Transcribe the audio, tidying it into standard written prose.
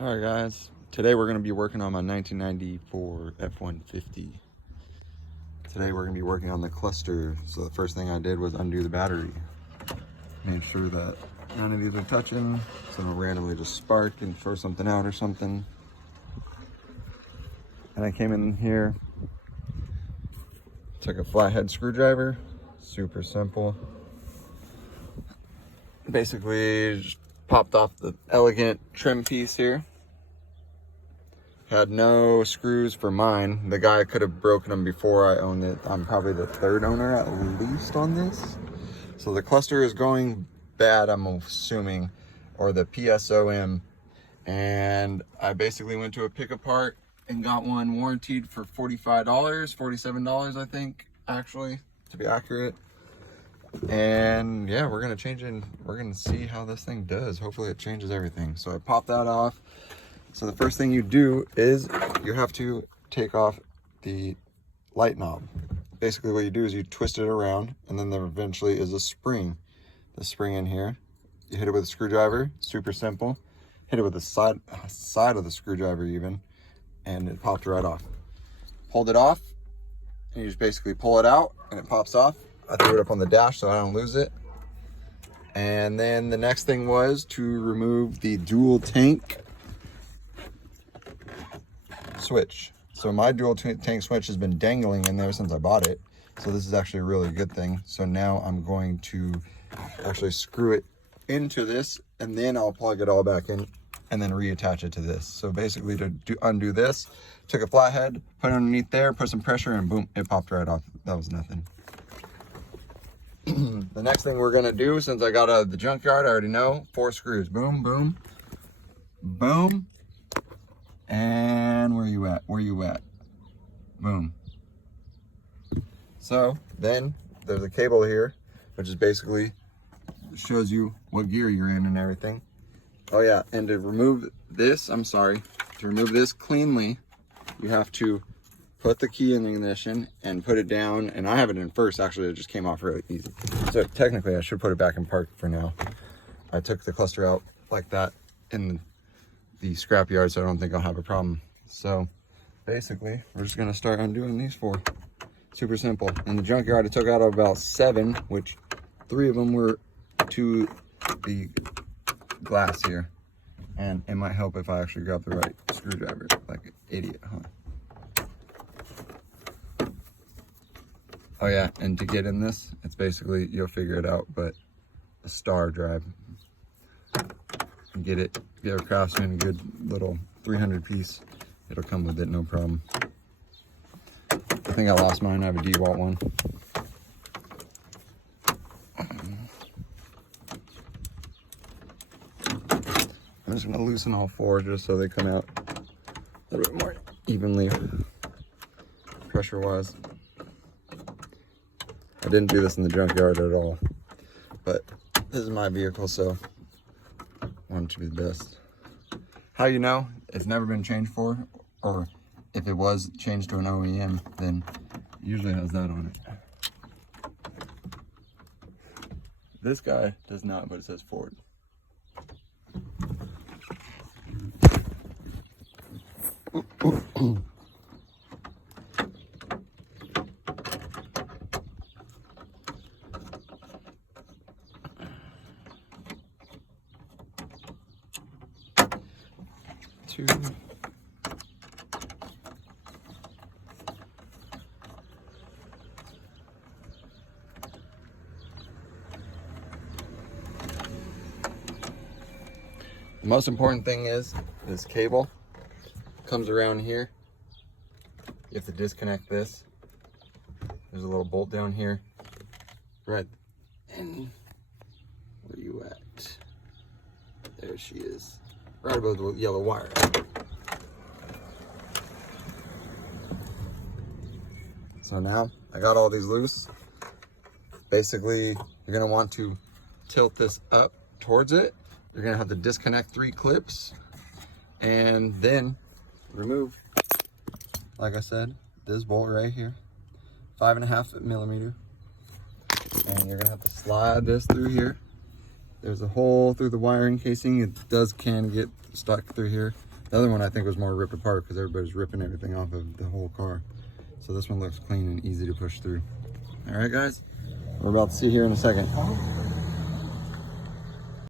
Alright guys, today we're going to be working on my 1994 F-150. Today we're going to be working on the cluster. So the first thing I did was undo the battery. Make sure that none of these are touching, so it'll randomly just spark and throw something out or something. And I came in here, took a flathead screwdriver, super simple. Basically just popped off the elegant trim piece here. Had no screws for mine. The guy could have broken them before I owned it. I'm probably the third owner at least on this. So the cluster is going bad, I'm assuming, or the PSOM. And I basically went to a pick apart and got one warranted for $45, $47 I think, actually, to be accurate. And yeah, we're gonna change it and we're gonna see how this thing does. Hopefully it changes everything. So I popped that off. So the first thing you do is you have to take off the light knob. Basically what you do is you twist it around, and then there eventually is a spring. The spring in here. You hit it with a screwdriver, super simple. Hit it with the side of the screwdriver even, and it popped right off. Hold it off, and you just basically pull it out, and it pops off. I threw it up on the dash so I don't lose it. And then the next thing was to remove the dual tank switch. So my dual tank switch has been dangling in there since I bought it. So this is actually a really good thing. So now I'm going to actually screw it into this, and then I'll plug it all back in and then reattach it to this. So basically to undo this, took a flathead, put it underneath there, put some pressure, and boom, it popped right off. That was nothing. The next thing we're gonna do, since I got out of the junkyard, I already know, 4 screws. Boom, boom, boom. And where you at? Where you at? Boom. So then there's a cable here, which is basically shows you what gear you're in and everything. Oh yeah, and to remove this, to remove this cleanly, you have to put the key in the ignition and put it down. And I have it in first, actually. It just came off really easy. So technically I should put it back in park for now. I took the cluster out like that in the scrapyard, so I don't think I'll have a problem. So basically we're just gonna start undoing these 4. Super simple. In the junkyard I took out about 7, which 3 of them were to the glass here, and it might help if I actually grab the right screwdriver like an idiot, huh? Oh yeah, and to get in this, it's basically, you'll figure it out, but a star drive. Get a Craftsman, a good little 300 piece. It'll come with it, no problem. I think I lost mine. I have a DeWalt one. I'm just gonna loosen all 4 just so they come out a little bit more evenly, pressure wise. I didn't do this in the junkyard at all, but this is my vehicle, so I want it to be the best. How you know it's never been changed for, or if it was changed to an OEM, then it usually has that on it. This guy does not, but it says Ford. Two. The most important thing is this cable comes around here. You have to disconnect this. There's a little bolt down here. Right. And where you at? There she is. Right above the yellow wire. So now I got all these loose. Basically, you're gonna want to tilt this up towards it. You're gonna have to disconnect 3 clips and then remove, like I said, this bolt right here, 5.5 millimeter. And you're gonna have to slide this through here There's a hole through the wiring casing. It can get stuck through here. The other one I think was more ripped apart because everybody's ripping everything off of the whole car. So this one looks clean and easy to push through. All right, guys, we're about to see here in a second.